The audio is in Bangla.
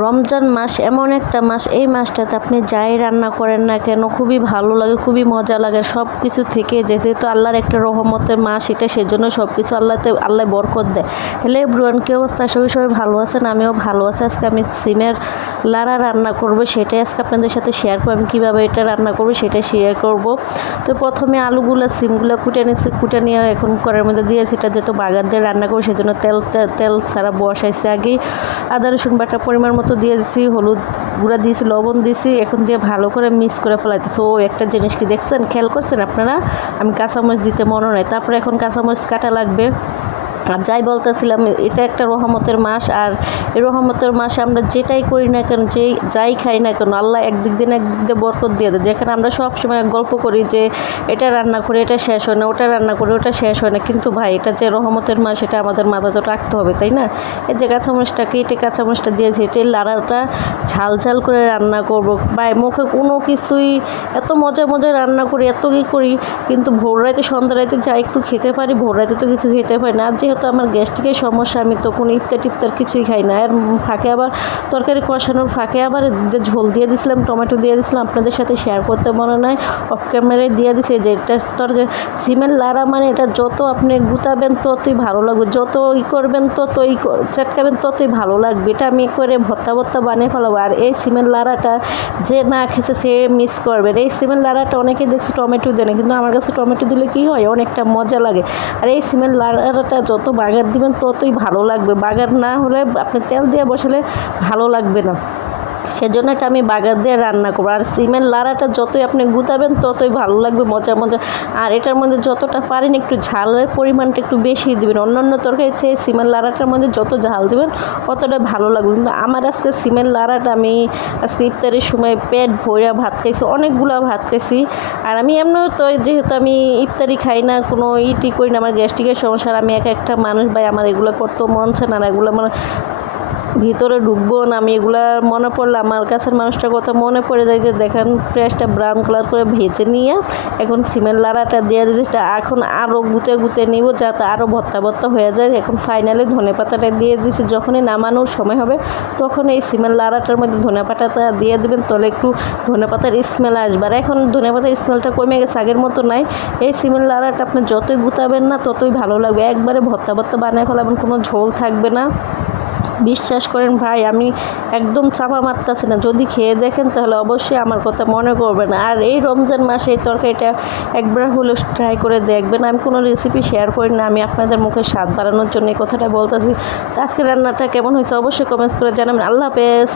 রমজান মাস এমন একটা মাস, এই মাসটাতে আপনি যাই রান্না করেন না কেন খুবই ভালো লাগে, খুবই মজা লাগে সব কিছু থেকে। যেহেতু আল্লাহর একটা রহমতের মাস এটা, সেজন্য সব কিছু আল্লাহ বরকত দেয়। হ্যালো এভরিওয়ান, কি অবস্থা? আশা করি সবাই ভালো আছেন, আমিও ভালো আছি। আজকে আমি সিমের লাড়া রান্না করব, সেটাই আজকে আপনাদের সাথে শেয়ার করব। আমি কীভাবে এটা রান্না করব সেটা শেয়ার করব। তো প্রথমে আলুগুলো সিমগুলো কুটে নিয়ে এখন কড়াইয়ের মধ্যে দিয়েছি। এটা যেহেতু বাগার দিয়ে রান্না করবো সেজন্য তেল ছাড়া বসাইছি। আগেই আদা রসুন বাটা পরিমাণ মতো দিয়ে দিছি, হলুদ গুঁড়া দিয়েছি, লবণ দিয়েছি। এখন দিয়ে ভালো করে মিক্স করে ফেলাইতেছি। ও একটা জিনিস কি দেখছেন, খেয়াল করছেন আপনারা, আমি কাঁচামরিচ দিতে মনে নাই। তারপরে এখন কাঁচামরিচ কাটা লাগবে। আর যাই বলতেছিলাম, এটা একটা রহমতের মাস, আর এই রহমতের মাসে আমরা যেটাই করি না কেন, যাই খাই না কেন, আল্লাহ একদিক দিয়ে বরকত দিয়ে দেয়। যেখানে আমরা সব সময় গল্প করি যে এটা রান্না করি এটা শেষ হয় না, ওটা রান্না করি ওটা শেষ হয় না, কিন্তু ভাই এটা যে রহমতের মাস এটা আমাদের মাথাতে রাখতে হবে, তাই না? এই যে কাঁচামরিচটা কেটে কাঁচামরিচটা দিয়েছি, এটা লাড়াটা ঝাল করে রান্না করবো। ভাই মুখে কোনো কিছুই, এত মজা রান্না করি, এত কী করি, কিন্তু ভোর রাতে সন্ধ্যা রাতে যা একটু খেতে পারি, ভোর রাতে তো কিছু খেতে পারি না। আর যেহেতু আমার গ্যাস্ট্রিকের সমস্যা, আমি তো কোনো ইফতার কিছুই খাই না। আর ফাঁকে আবার তরকারি কষানোর ফাঁকে আবার ঝোল দিয়ে দিয়েছিলাম, টমেটো দিয়ে দিয়েছিলাম, আপনাদের সাথে শেয়ার করতে মনে নাই, অফ ক্যামেরায় দিয়ে দিছে। যে এটা তরকারি সিমের লাড়া মানে এটা যত আপনি গুতাবেন ততই ভালো লাগবে, যত করবেন ততই চটকাবেন ততই ভালো লাগবে। এটা আমি করে ভর্তা বানিয়ে ফেলাবো। আর এই সিমের লাড়াটা যে না খেয়েছে সে মিস করবেন। এই সিমের লাড়াটা অনেকেই দেখছি টমেটো দেয় না, কিন্তু আমার কাছে টমেটো দিলে কী হয়, অনেকটা মজা লাগে। আর এই সিমের লাড়াটা যত বাগার দিবেন ততই ভালো লাগবে। বাগার না হলে আপনি তেল দিয়ে বসালে ভালো লাগবে না, সেজন্য এটা আমি বাগার দিয়ে রান্না করবো। আর সিমের লাড়াটা যতই আপনি গুতাবেন ততই ভালো লাগবে, মজা। আর এটার মধ্যে যতটা পারেন একটু ঝালের পরিমাণটা একটু বেশি দিবেন। অন্যান্য তরকারির চেয়ে সিমের লাড়াটার মধ্যে যত ঝাল দিবেন অতটা ভালো লাগবে। কিন্তু আমার আজকে সিমের লাড়াটা, আমি আজকে ইফতারের সময় পেট ভরে ভাত খাইছি, অনেকগুলো ভাত খাইছি। আর আমি এমনিও তো যেহেতু আমি ইফতারি খাই না, কোনো করি না, আমার গ্যাস্ট্রিকের সমস্যা, আমি একটা মানুষ, ভাই আমার এগুলো করতেও মন চায় না, এগুলো মানে ভিতরে ঢুকবো না। আমি এগুলা মনে পড়লে আমার কাছের মানুষটার কথা মনে পড়ে যায়। যে দেখেন পেঁয়াজটা ব্রাউন কালার করে ভেজে নিয়ে এখন সিমের লাড়াটা দিয়ে দিয়েছি, সেটা এখন আরও গুতে নিব যাতে আরও ভর্তা হয়ে যায়। এখন ফাইনালি ধনেপাতাটা দিয়ে দিয়েছি। যখনই নামানোর সময় হবে তখন এই সিমের লাড়াটার মধ্যে ধনেপাতাটা দিয়ে দেবেন, তাহলে একটু ধনেপাতার স্মেল আসবে। আর এখন ধনেপাতার স্মেলটা কমে গেছে, আগের মতো নাই। এই সিমের লাড়াটা আপনি যতই গুতাবেন না ততই ভালো লাগবে। একবারে ভর্তা বানিয়ে ফেলাবেন, কোনো ঝোল থাকবে না। বিশ্বাস করেন ভাই, আমি একদম চাপা মারতেছি না। যদি খেয়ে দেখেন তাহলে অবশ্যই আমার কথা মনে করবেন। আর এই রমজান মাসে এই তরকারিটা একবার হলেও ট্রাই করে দেখবেন। আমি কোনো রেসিপি শেয়ার করি না, আমি আপনাদের মুখে স্বাদ বাড়ানোর জন্য এই কথাটা বলতেছি। তো আজকে রান্নাটা কেমন হয়েছে অবশ্যই কমেন্টস করে জানাবেন। আল্লাহ হাফেজ।